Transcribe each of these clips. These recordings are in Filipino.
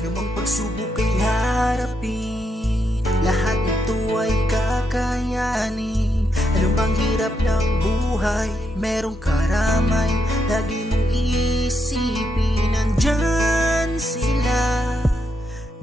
Anumang pagsubok ay harapin, lahat ito ay kakayanin. Anumang hirap ng buhay, merong karamay, lagi mong iisipin. Nandyan sila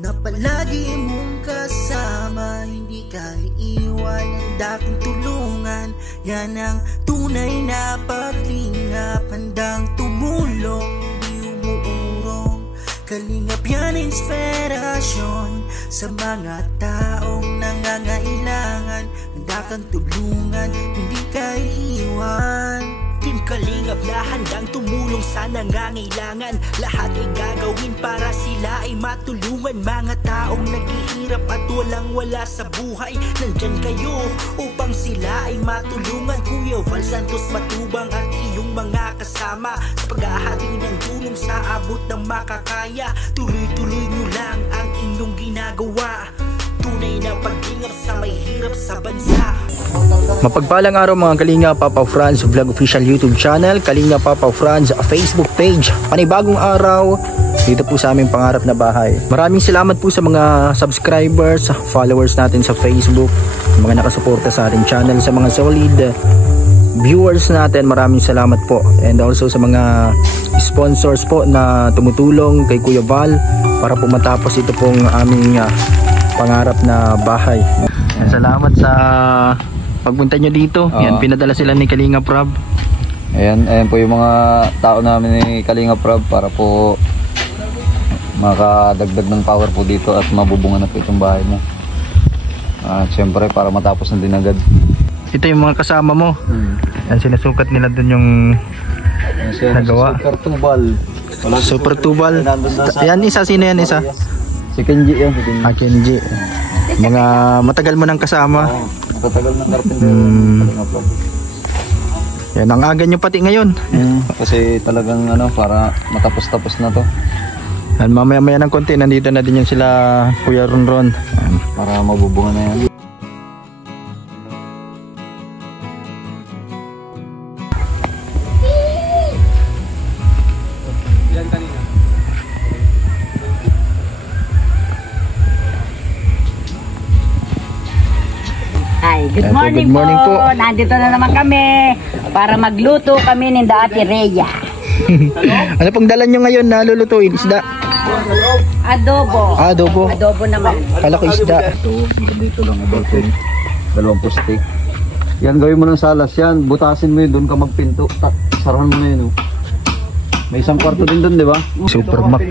na palagi mong kasama, hindi ka iiwan, handa kang tulungan. Yan ang tunay na paglingap, handang tumulong, hindi umuurong. Kalingap yan inspirasyon sa mga taong nangangailangan, handa kang tulungan, hindi ka iiwan. Team Kalingap na handang tumulong sa nangangailangan, lahat ay gagawin para sila ay matulungan. Mga taong naghihirap at walang-wala sa buhay, nandyan kayo upang sila ay matulungan. Kuya Val Santos Matubang at iyong mga kasama, sa paghahati ng tulong sa abot ng makakaya. Tuloy-tuloy nyo lang ang inyong ginagawa, tunay na paglingap sa may hirap sa bansa. Mapagpalang araw mga Kalinga Papa Franz Vlog Official YouTube Channel, Kalinga Papa Franz Facebook Page. Panibagong araw dito po sa aming pangarap na bahay. Maraming salamat po sa mga subscribers, followers natin sa Facebook, mga nakasuporta sa ating channel, sa mga solid viewers natin. Maraming salamat po. And also sa mga sponsors po na tumutulong kay Kuya Val para po matapos ito pong aming pangarap na bahay. Salamat sa pagpunta nyo dito. Yan, pinadala sila ni Kalinga Prab. Ayan po yung mga tao namin ni Kalinga Prab para po makadagdag ng power po dito at mabubungan na po itong bahay niya. Siyempre para matapos na din agad. Ito yung mga kasama mo. Yan, sinusukat nila dun yung nagawa. Super Tubal. Super Tubal. Yan isa, sino yan isa? Si Kenji yan. Kenji. Mga matagal mo nang kasama. Matagal ng carpenter. Yan, ang aga nyo pati ngayon. Kasi talagang para matapos-tapos na to. Yan, mamaya-maya ng konti, nandito na din yung sila Kuya Ronron. Yan. Para mabubungan na yan. Good morning, po. Nandito na naman kami para magluto kami ni Ate Rhea. Ano pong dala nyo ngayon na lulutuin? Isda? Adobo. Adobo? Adobo naman. Kala ko isda. Dito lang about 2 poste. Yan, gawin mo ng salas yan. Butasin mo yun, doon ka magpinto. Sarahan mo na yun. May isang kwarto din doon, di ba? Super Mac.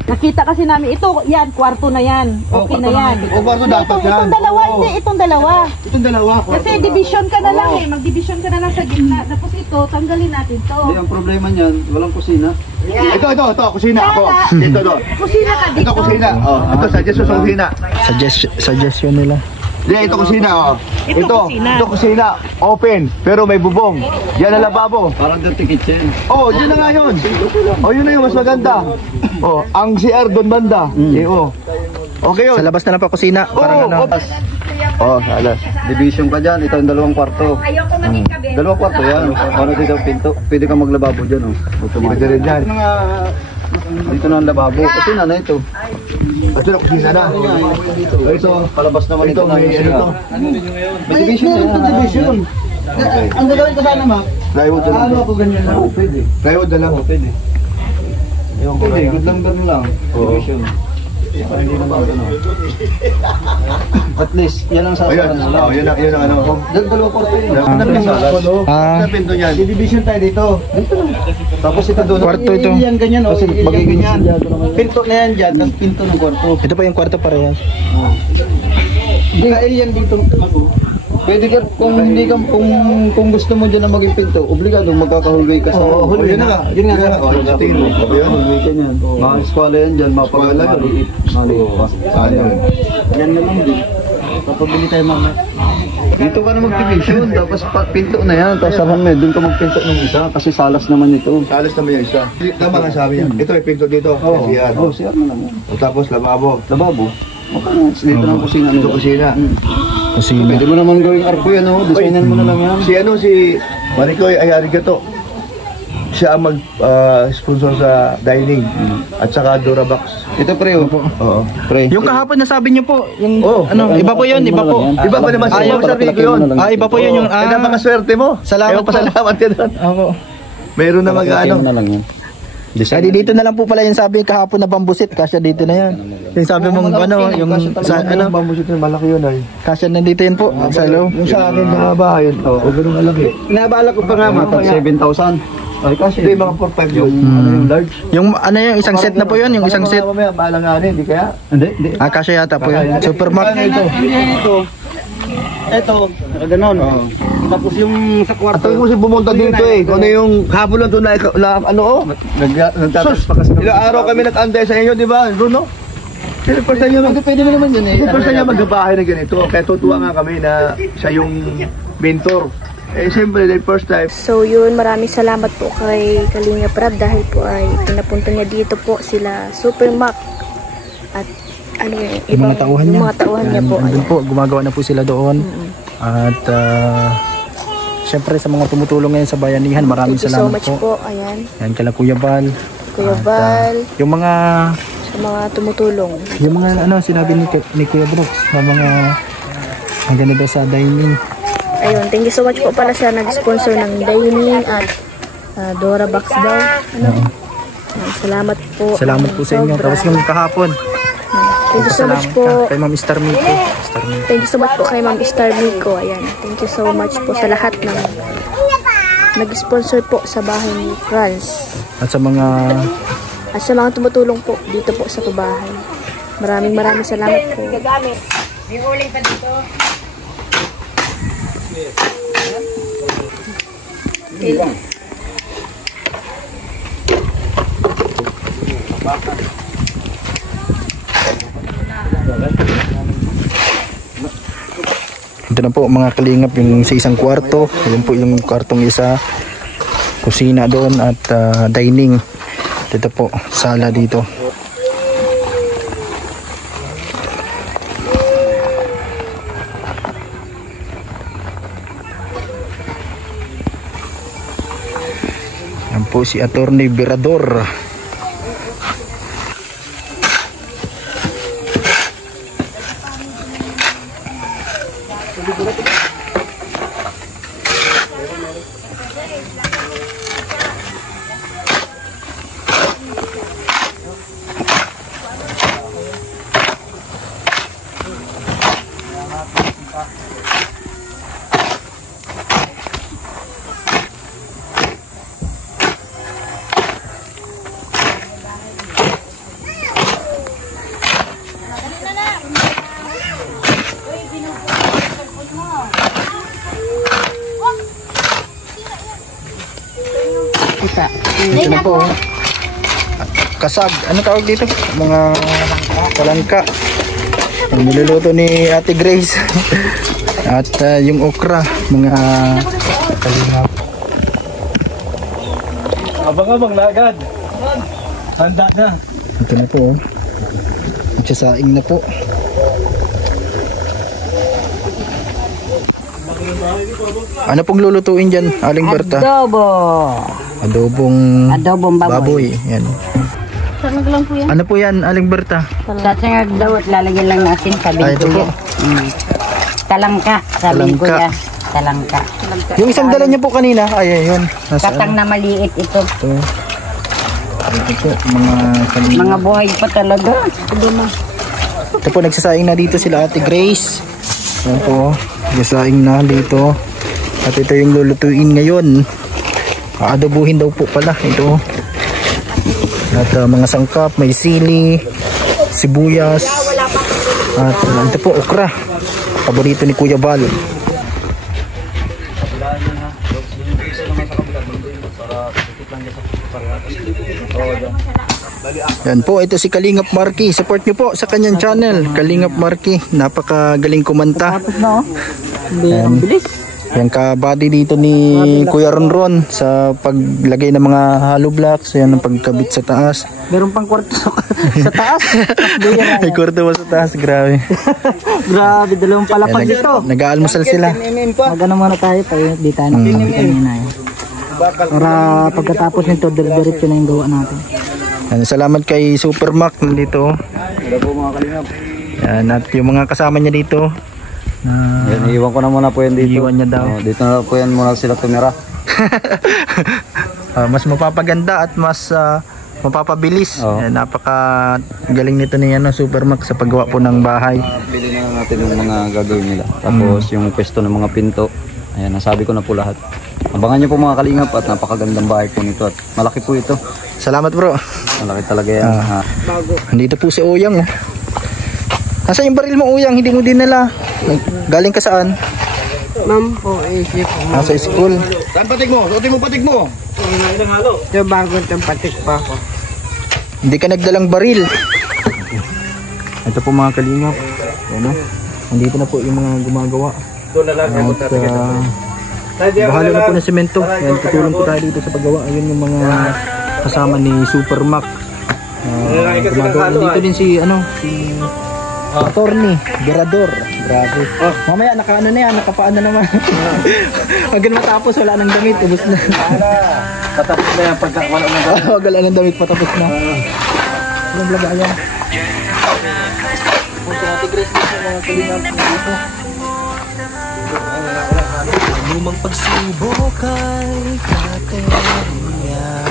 Nakita kasi namin, ito, yan, kwarto na yan. Okay na yan. Kwarto dapat yan. Itong dalawa, hindi, itong dalawa. Itong dalawa. Kasi division ka na lang mag-division ka na lang sa gitna. Tapos ito, tanggalin natin to. Hindi, ang problema niyan, walang kusina. Ito, kusina ako. Ito doon. Kusina ka dito. Ito kusina. Ito suggestion sa kusina. Suggestion nila. Ito kusina. Ito kusina. Open, pero may bubong. Yan ang lababo. Parang dirty kitchen. Yun na nga yun. Yun na yung mas maganda. Ang CR doon banda. Okay yun. Sa labas na lang pa kusina. Parang Alas. Division ka dyan. Ito yung 2 kwarto. Ayoko maging kabel. 2 kwarto yan. Ano dito ang pinto? Pwede kang maglababo dyan. Pwede rin dyan. Dito na ang lababo. Kusina na ito. Ito na kusina na. Ito, palabas naman ito. May division na. division. Ang gagawin ko sana, ma? Plywood na lang. Ako ganyan lang? Pwede. Plywood na lang. Pwede. Pwede, good lang ganun lang. Division. Para hindi naman At least, yan ang sasaran na lang. Yun ang ano. Dalawang kwarto yun. Sa pinto niyan. Division tayo dito. Tapos ito doon. Kwarto ito. Yan ganyan. Kasi magiging yan. Pinto na yan dyan. Tapos pinto ng kwarto. Ito pa yung kwarto parehas. Dahil yan dito. Pwede ka, kung gusto mo dyan na maging pinto, obligado magkakahulway ka sa... Yun na nga. Yun nga. Tingin mo. Hulway ka niyan. Mga eskwala yan dyan, mapagala. Maliit pa. Yan naman din. Papabili tayo mga... Dito ka na mag-division, tapos pinto na yan. Tapos sahan mo, doon ka magpinto ng isa, kasi salas naman ito. Salas naman yung isa. Tama nga sabi niya. Ito ay pinto dito. CR. CR na lang yan. Tapos lababo. Lababo. Okay na, dito ng kusina. Ito kusina. Kusina. Pwede mo naman gawing arko yan, designan mo na lang yan. Si Marikoy ay arigato. siya ang mag-sponsor sa dining at saka Durabox. Ito pre, oo, pre. Yung kahapon na sabi niyo po, yung Oh, iba po yun, iba po. Iba pa naman sa yung sarili ko yun. Iba po yun yung Kaya napakaswerte mo. Salamat po. Pasalamat ka doon. Ako. Meron na mag-ano. na lang yan. Ay, dito na lang po pala yung sabi kahapon na bambusit, kasya dito na yan. Yung sabi mong yung Bambusit yung malaki yun ay. kasya nandito yun po, sa loob. Yung sa akin na bahay yun. Oo, ganun malaki. Nabala ko pa nga, matag 7,000. Ay, kasi hindi mga 4-5 yun. Yung large. Yung isang set na po yun, yung isang set. Mamaya, bahala nga rin, hindi kaya? Hindi. Kasya yata po yun. Supermarket. Ito, ganon. Tapos yung sa kwarto. At mo si pumunta dito eh. Kung ano yung hapon lang doon na ano oh. Nagtatas pa kasi. Ilang araw kami nag-antay sa inyo, di ba? Bruno? Kasi first time nyo pwede mo naman yun eh. First time nyo magbabahay na ganito. Kaya tutuwa nga kami na siya yung mentor. Eh siyempre, the first time. So yun, maraming salamat po kay Kalinga Prab dahil po ay pinapunta niya dito po sila Supermac at ano Yung mga tauhan niya. Yung mga tauhan niya po. Andun po, gumagawa na po sila doon. At syempre sa mga tumutulong ngayon sa bayanihan, maraming Thank you salamat so much po. Ayan, Yan kala Kuya Bal. Kuya Val, Yung mga tumutulong. sinabi ni Kuya Brooks na mga ang ganda daw sa dining. Ayun, thank you so much po pala sa nag-sponsor ng dining at Durabox daw. Salamat po. Salamat po sa inyo. Sobra. Tapos yung kahapon. Thank you so much po. Kay Ma'am Star Miko. Thank you so much po kay Ma'am Star Miko. Ayan. Thank you so much po sa lahat ng nag-sponsor po sa bahay ni Franz. At sa mga tumutulong po dito po sa bahay. Maraming salamat po. May uling pa dito. ito na po mga kalingap yung sa isang kwarto. Yun po yung kwartong isa. Kusina doon at dining. Dito po, sala dito. Yan po si Attorney Virador. Ito na po. Kasag. Ano tawag dito? Mga kalangka. Ang niluluto ni Ate Grace. At yung okra. Mga kalingap. Abang-abang na agad. Handa na. Ito na po. Magsasaing na po. Ano pong lulutuin dyan, Aling Berta? Adobong baboy. Yan. Saan lang po yan? Ano po yan, Aling Berta? Sasangag daw at lalagyan lang natin sa Ito po. Talangka, sabi ko ya. Talangka. Yung isang dala niyo po kanina, ay yun. Katang na maliit ito. Ito. Ito po, mga kanina. Mga buhay pa talaga. Ito po, nagsasaing na dito sila Ate Grace. Ito po, nagsasaing na dito. At ito yung lulutuin ngayon. Aadobuhin daw po pala ito. At mga sangkap, may sili, sibuyas. At ito po, okra. Paborito ni Kuya Val. Yan po, ito si Kalingap Marky. Support nyo po sa kanyang channel, Kalingap Marky. Napakagaling kumanta. Yan. Yan ka-body dito ni Kuya Ronron sa paglagay ng mga hollow blocks. Yan ang pagkabit sa taas. Meron pang kwarto sa taas. May kwarto mo sa taas, grabe. Grabe, dalawang palapag Yan, dito. nag-aalmusal sila. Magano muna tayo, di tayo nagpapagay na yun. Para pagkatapos nito, diretso na yung gawa natin. Yan, salamat kay Super Mac nandito. Hello po mga kalingap. Yan, at yung mga kasama niya dito. Yan, iwan ko na muna po yan dito. Iwan niya daw. Dito na po yan muna sila tumira. Mas mapapaganda at mas mapapabilis. Yan, napaka galing nito ni Super Mac sa paggawa po ng bahay. Pili na natin yung mga gagawin nila. Tapos yung pwesto ng mga pinto. Ayan, nasabi ko na po lahat. Abangan niyo po mga kalingap at napakagandang bahay po nito at malaki po ito. Salamat bro. Malaki talaga yan. Nandito po si Oyang. Nasaan yung baril mo, Oyang? Hindi mo dinala. Galing ka saan? Ma'am po, isip ko. Nasa school. Saan patik mo? Suotin mo patik mo. Ito bago itong patik pa ako. Hindi ka nagdalang baril. Ito po mga kalingap. Ano? Nandito na po yung mga gumagawa. At bahalo na po ng semento. Yan, tutulong po tayo dito sa paggawa. Ayun yung mga kasama ni Super Mac. Gumagawa. Nandito din si attorney, Gerador. Grabe. Mamaya nakaano na yan, nakapaano naman. Hanggang matapos wala nang damit, ubos na. Patapos na yan pagka wala na. Wala nang damit, patapos na. Walang lagayan. Tigres dito mga kalingap dito. Anumang pagsubok ay kakayanin.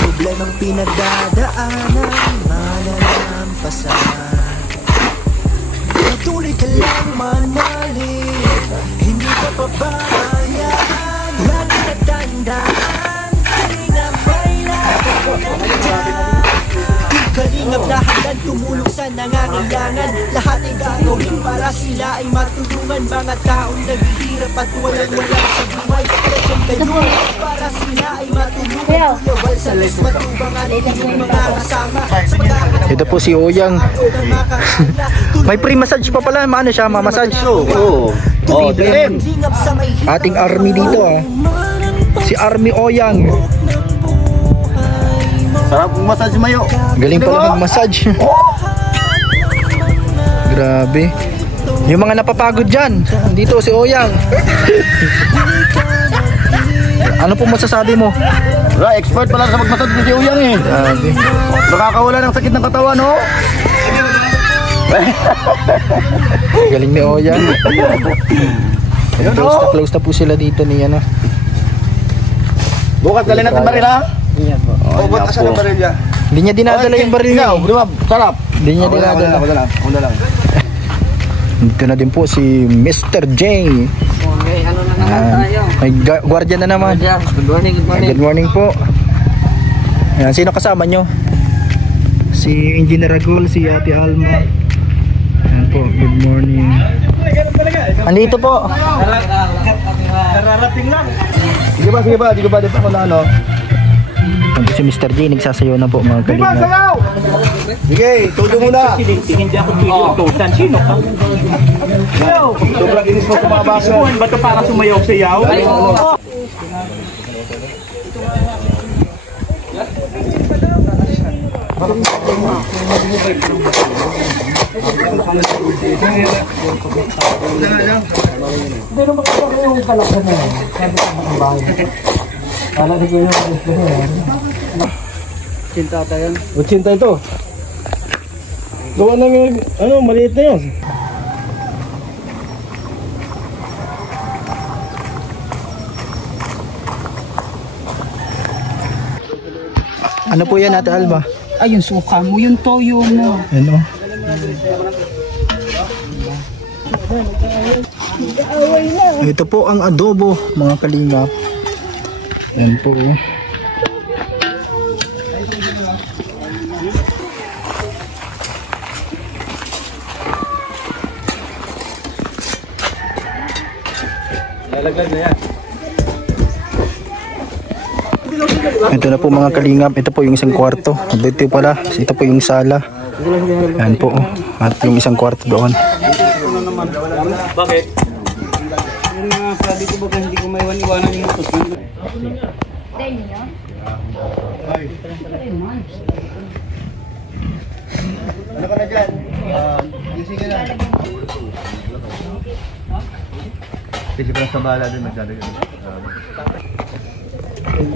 Problemang pinagdadaanan, malalampasan. Patuloy ka lang manalig, hindi ka pababayaan. Lagi tatandaan, kanina may nakakagandyan. Kalingap na hanggang tumulong sa nangangailangan. Lahat ay gagawin para sila ay matulungan. Mga taong naghihirap at walang-wala sa buhay. Nandiyan kayo para sila ay matulungan. Yawal sa las matubang at inyong mga kasama. Ito po si Oyang. May free massage pa pala. Maano siya, mamassage? Oo. Dilim. Ating army dito si Army Oyang. Sarap kong massage mayo. Galing pala mag-massage. Grabe. Yung mga napapagod dyan, dito si Oyang. Ano po masasabi mo? Expert pala sa mag-massage ni si Uyang eh. Grabe. Nakakawala ng sakit ng katawan, no? Galing ni Oyang. Close na po sila dito ni Bukas dali natin baril ha? Bukas asan ang baril niya? Hindi niya dinadala yung baril niya. Di ba? Sarap. Hindi niya dinadala. Una lang. Dito na din po si Mr. J. Okay, ano na naman tayo? May guardian na naman. Good morning, good morning. Good morning po. Ayan, sino kasama nyo? Si Engineer Agol, si Ate Alma. Ayan po, good morning. Andito po. Nararating lang. Sige ba? Di ba ako na ano? Si Mr. J, nagsasayaw na po mga kalingap. Sayaw! Sige, todo muna. Hindi ako pinutusan. Sino ka? Sobrang inis mo kumabasa. Ba ito para sumayaw-sayaw? Utsinta ito. Gawa namin, maliit na yun. Ano po yan, Ate Alma? Ay, yung suka mo, yung toyo mo. Ano? Ito po ang adobo, mga kalingap. Yan po. Lalaglag na yan. Ito na po mga kalingap. Ito po yung isang kwarto. Dito pala. Ito po yung sala. Yan po. At yung isang kwarto doon. Bakit? Sabi ko baka hindi ko maiwan-iwanan yung utos. Ano ka na dyan? Gising ka na. Kasi parang sa bala din magdadagdag. Pag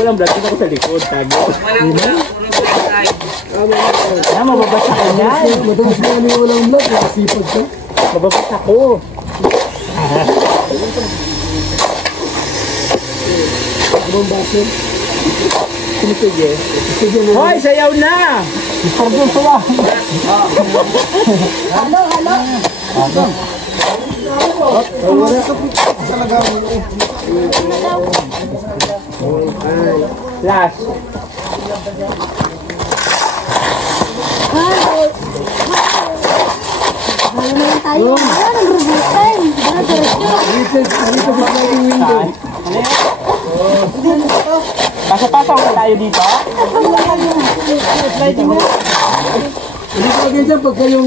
walang vlog, dito ako sa likod, tago. Mababasa ko yan. Madalas na yung walang vlog, nakasipag ka. Mababasa ko. Anong basin? Sige. Hoy, sayaw na! Pardon sa wang. Last. Pasok-pasok na tayo dito. Hindi ko lagay dyan pagka yung...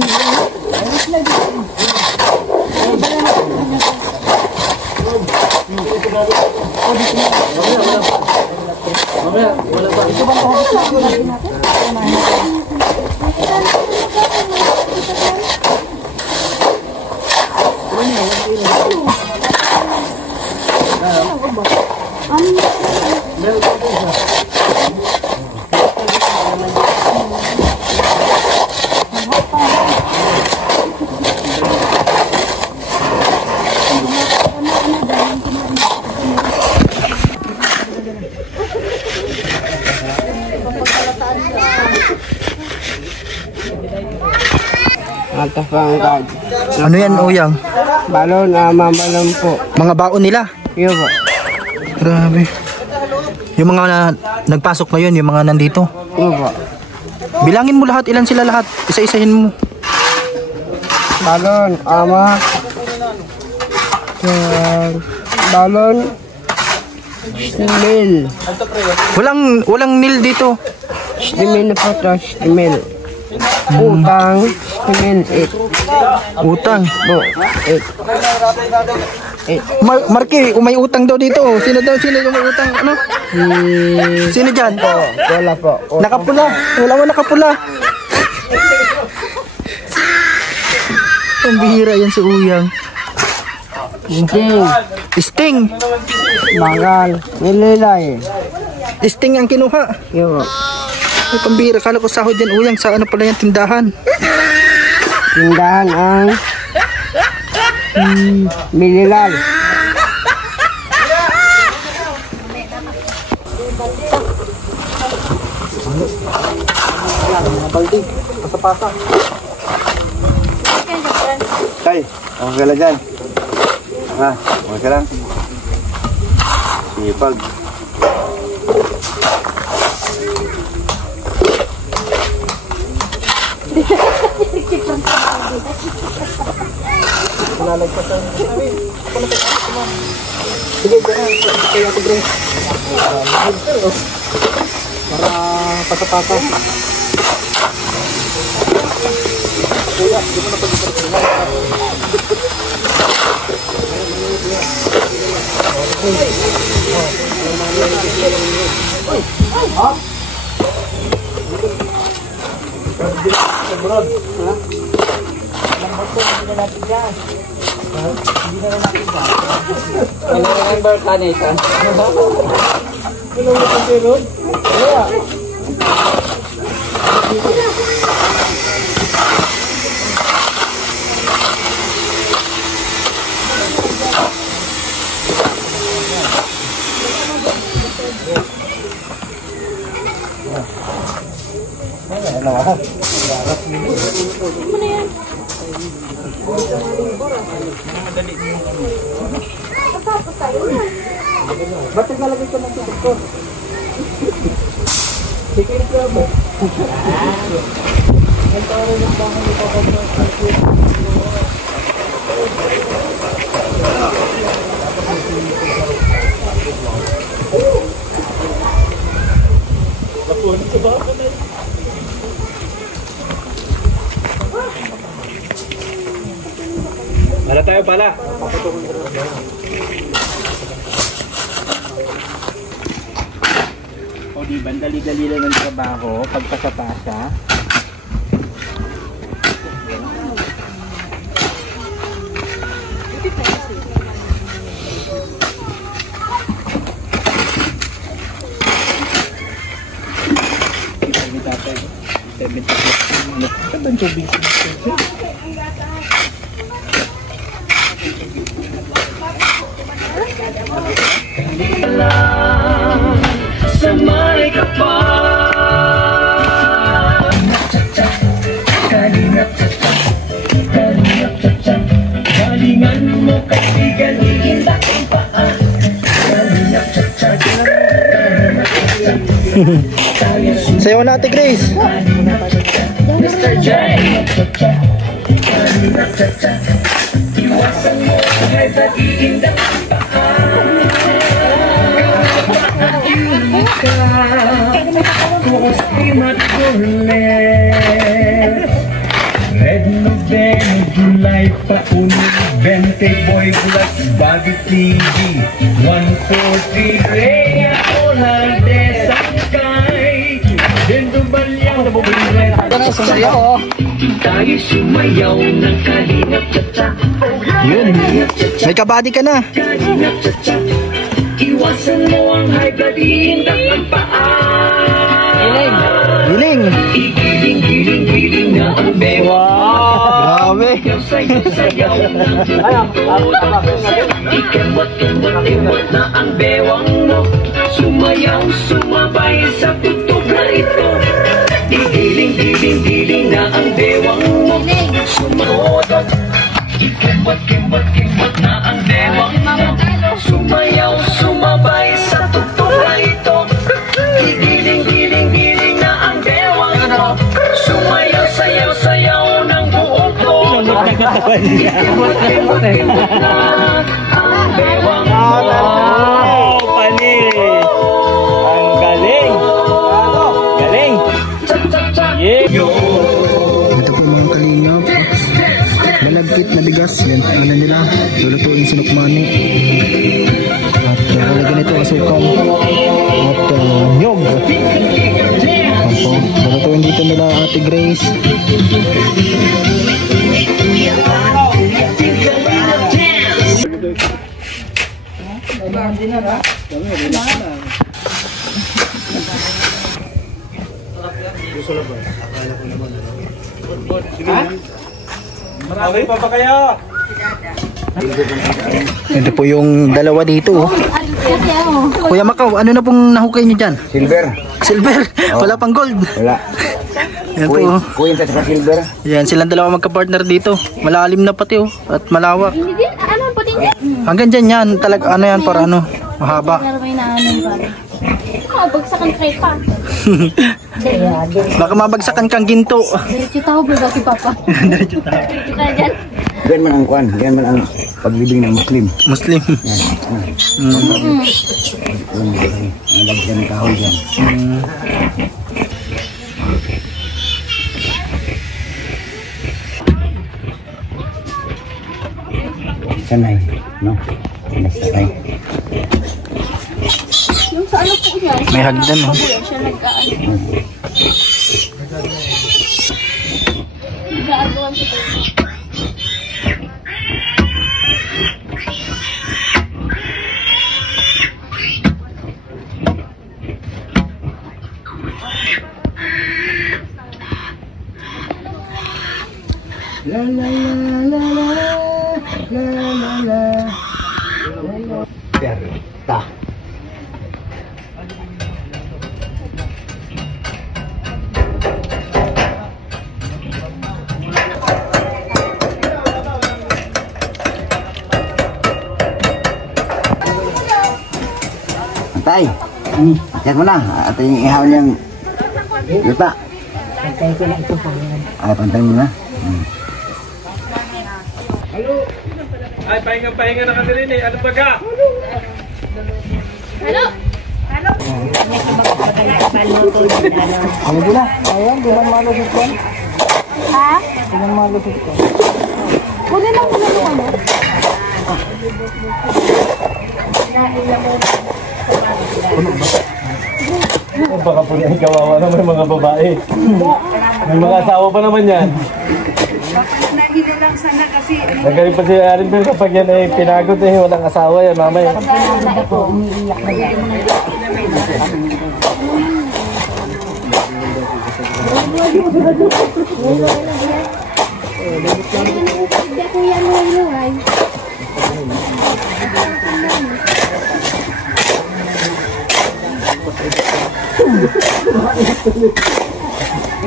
Ano yan, Uyang? Balon, mamalon po. Mga baon nila. Iyo po. Grabe. Yung mga nagpasok ngayon, yung mga nandito. Iyo po. Bilangin mo lahat, ilan sila lahat? Isa-isahin mo. Balon, ama. Balon. Stimil. Walang nil dito. Stimil po to, stimil. Utang, stimil 8. Utang. Po, 8. Marky, may utang daw dito. Sino yung may utang? Ano? Sino dyan? Wala po. Nakapula. Wala mo nakapula. Ang bihira yan si Uyang. Sting. Mangal. Nililay. Sting ang kinuha. Iyo po. Ay, pambihira. Kala ko sahod yan, Uyang. Sa ano pala yung tindahan? Tindahan ang Mililal. Tay, okay ka lang dyan. Ha, okay ka lang. Sipag. Sige, dyan. Kaya ko, Grace. Para pasapasa. Kuya, di mo na pag-ipag. Kailangan ba kanita? Ba't naglalagay ko ng tubig ko? Sige ka mo. Wala tayo pala. di ba? Dali-dali lang ng trabaho, pagpasapasa. Samay ka pa. Galingan mo kasi galingin na ang paa. Sayaw natin, Grace. Mr. J. Iwasan mo kahit nagiging na ang paa. Red November, July pa uno 20 boy plus Bagit TV 143 Rhea Olande Sangkay Dendo Balyang Sayaw, oh. Tayo sumayaw ng kalingap tata. Yun. May kabady ka na. Kalingap tata. Iwasan mo ang high blood, iindak ang paa. Giling. Igiling-giling-giling na ang bewa. Grabe. Sayaw-sayaw ng ikemot-kemot na ang bewang mo. Sumayaw, sumabay sa tutok na ito. Igiling-giling-giling na ang bewang mo. Sumayaw, ikemot-kemot na ang bewang mo. Sumayaw, sumabay sa tutok na ito. Igiling-giling-giling na ang bewang mo. Sumayaw, sayaw-sayaw ng buong todo. Ikemot-kemot na ang bewang mo. Oh, pani! Ang galing! Galing! Yeah! Ito po mga kalingap. Malagkit na bigas. Yan, ano nila. Lulutuin sinukmani. At lalagyan ito asukal. At nyog. Opo. Lulutuin dito nila Ate Grace. Okay pa ba kayo? Ito po yung dalawa dito. Oh. Kuya Makaw, ano na pong nahukay niyo dyan? Silver. Silver? Wala pang gold. Wala. Yan po. Oh. Kuwinta sa silver. Yan, silang dalawa magka-partner dito. Malalim na pati oh. At malawak. Hanggang dyan yan. Talaga ano yan para ano. Mahaba. Bagsakan kayo pa. Baka mabagsakan kang ginto. Diretso tao ba si Papa? Diretso tayo. Yan man ang kwan. Yan man ang paglibing ng Muslim. Muslim. Ang lagyan ng kahoy dyan. Sanay, no? Sanay sakay. Yung sa ano po yan? May hagdan oh. Siya nag-ano. Nag-aagawan siya. La la la la la la la la. Perta. Tay, akyat mo na. At yung ihaw niyang lupa. Pantay ko lang ito po. Pantay mo na. Ay, pahinga na kami rin eh. Ano ba ka? Hello? Hello? Ano pula? Ayan, di man malusot ko. Ha? Di man malusot ko. Huli lang ko lang ano. Puno ba? Baka po na kawawa naman mga babae. May mga asawa pa naman yan. Nagaling pa si Arin pero kapag yan ay pinagod eh, walang asawa yan mamaya.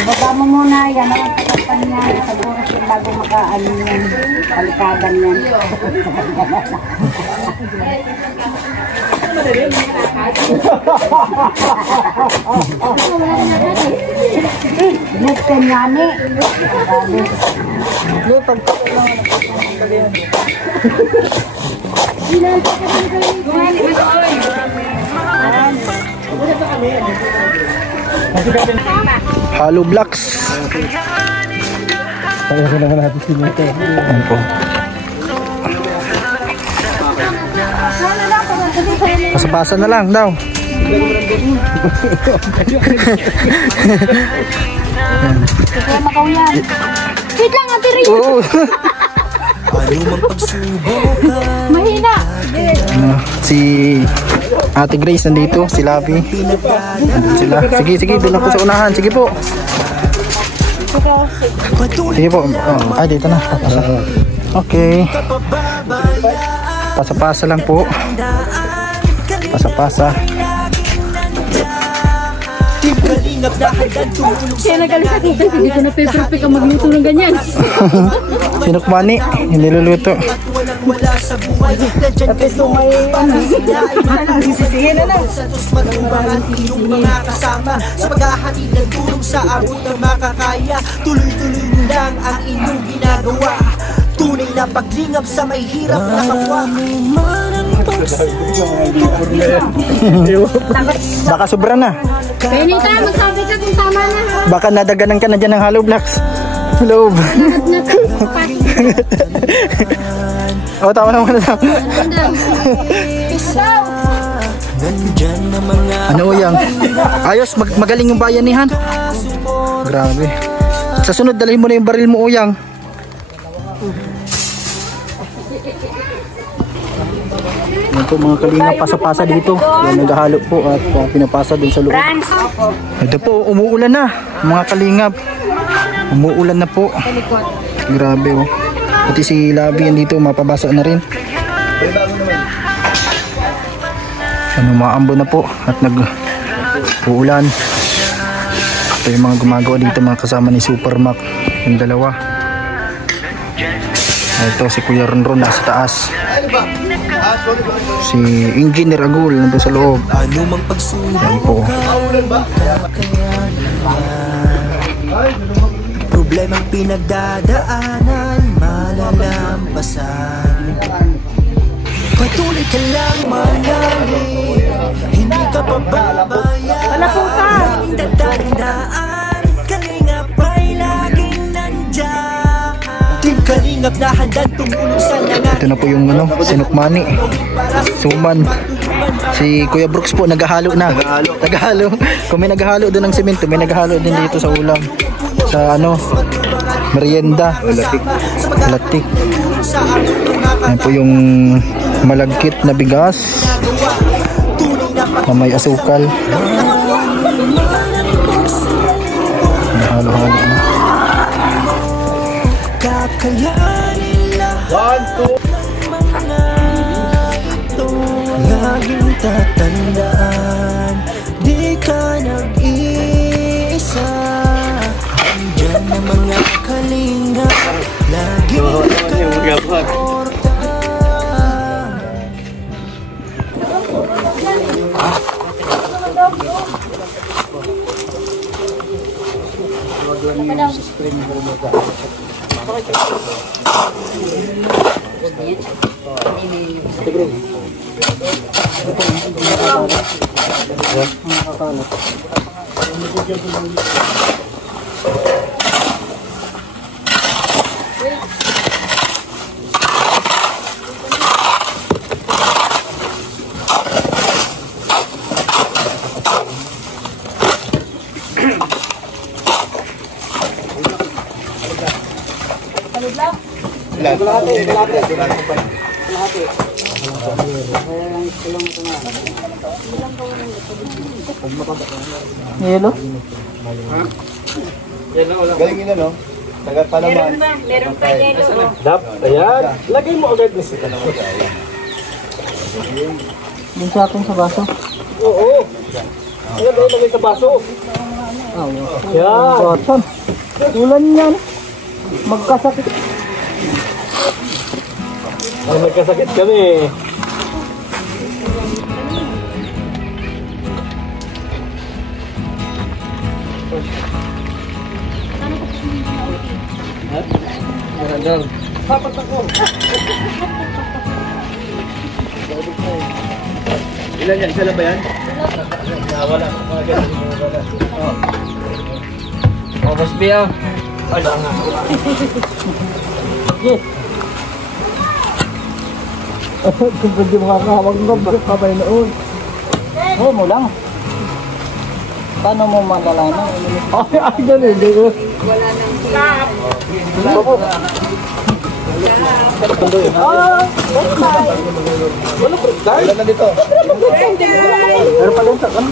Ibaba mo muna yan ang katapan niya sa buras yung bago makaano yan, palikadan yan. Nagten nga ni. Hollow blocks. Kaya ko naman natin sinito. Ayan po. Pasapasa na lang daw. Kaya makaw yan. Wait lang, Ate Rin. Oo. Mahina. Si Ate Grace nandito, si Lavi. Nandito sila. Sige, sige, doon ako sa unahan. Sige po. Sige po. Oh, dito na. Okay. Pasa-pasa lang po. Pasa-pasa. Kaya nagalis ako kasi hindi ko na perfect ang magluto ng ganyan. Sinukmani, hindi luluto. Tapos kung may sisisihin na lang. Sa paghahatid ng tulong sa abot ng makakaya, tuloy-tuloy lang ang inyong ginagawa. Tunay na paglingap sa may hirap na kapwa. Baka sobra na. Benita, magsabi ka kung tama na. Baka nadaganan ka na dyan ng hollow blocks. Loob. Oh, tama naman na. Ano yang? Ayos, magaling yung bayanihan. Grabe. Sa sunod, dalhin mo na yung baril mo, Uyang. Yan po mga kalinga, pasa-pasa dito. Yan, naghahalo po at pinapasa din sa loob. Ito po, umuulan na mga kalingap. Umuulan na po. Grabe oh. Pati si Labi yan dito, mapabasa na rin. Ano, maambo na po at nag-uulan. Ito yung mga gumagawa dito, mga kasama ni Supermac, yung dalawa. Ito si Kuya Ronron nasa taas. Si Engineer Agul nandun sa loob. Yan po. Problemang pinagdadaanan, malalampasan. Patuloy ka lang manalig, hindi ka pababayaan. Laging tatandaan, kalingap ay laging nandyan. Team Kalingap na handang tumulong sa nangyari. Ito na po yung ano, sinukmani, suman. Si Kuya Brooks po naghahalo na. Naghahalo. Kung may naghahalo doon ng semento, may naghahalo din dito sa ulam. Sa ano, merienda. Latik. Yan po yung malagkit na bigas na may asukal. Halo-halo na. Laging tatandaan, di ka nag-iisa. Andyan na mga kalingap, laging nakaporta. Yelo? Galing yun, no? Tagal pa naman. Meron pa yelo. Ayan. Lagay mo agad na sila. Yung sa akin sa baso. Oo. Ayan, lagay sa baso. Yan. Batan. Ulan yan. Magkasakit. Ay, nagkasakit kami. Sapat ako. Ilan yan? Isa lang ba yan? Wala. Oh, Boss B ah. Wala nga. Kung hindi makakahawag ng kamay noon. Oo mo lang. Paano mo malalaman? Ay, ganun. Wala nang stop. Ilan na dito? Pero pala sa kan.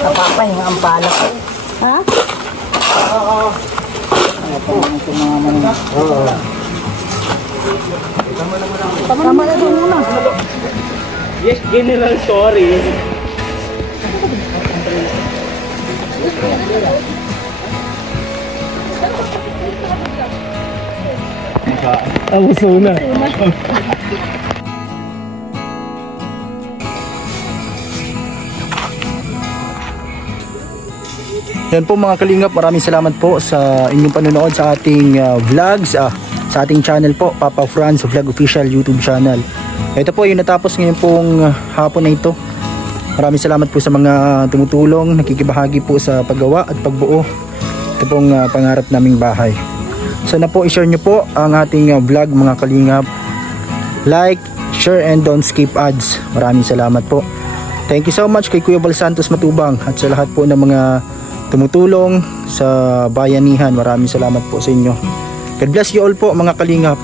Napapahinga ang palak. Ha? Oo. Tama na doon muna. Yes, General, sorry. Abuso na. Yan po mga kalingap, maraming salamat po sa inyong panonood sa ating vlogs, sa ating channel po, Papa Franz Vlog Official YouTube channel. Ito po yung natapos ngayon pong hapon na ito. Maraming salamat po sa mga tumutulong, nakikibahagi po sa paggawa at pagbuo. Ito pong pangarap naming bahay. Sana po i-share nyo po ang ating vlog mga kalingap. Like, share and don't skip ads. Maraming salamat po. Thank you so much kay Kuya Val Santos Matubang at sa lahat po ng mga tumutulong sa bayanihan. Maraming salamat po sa inyo. God bless you all po mga kalingap.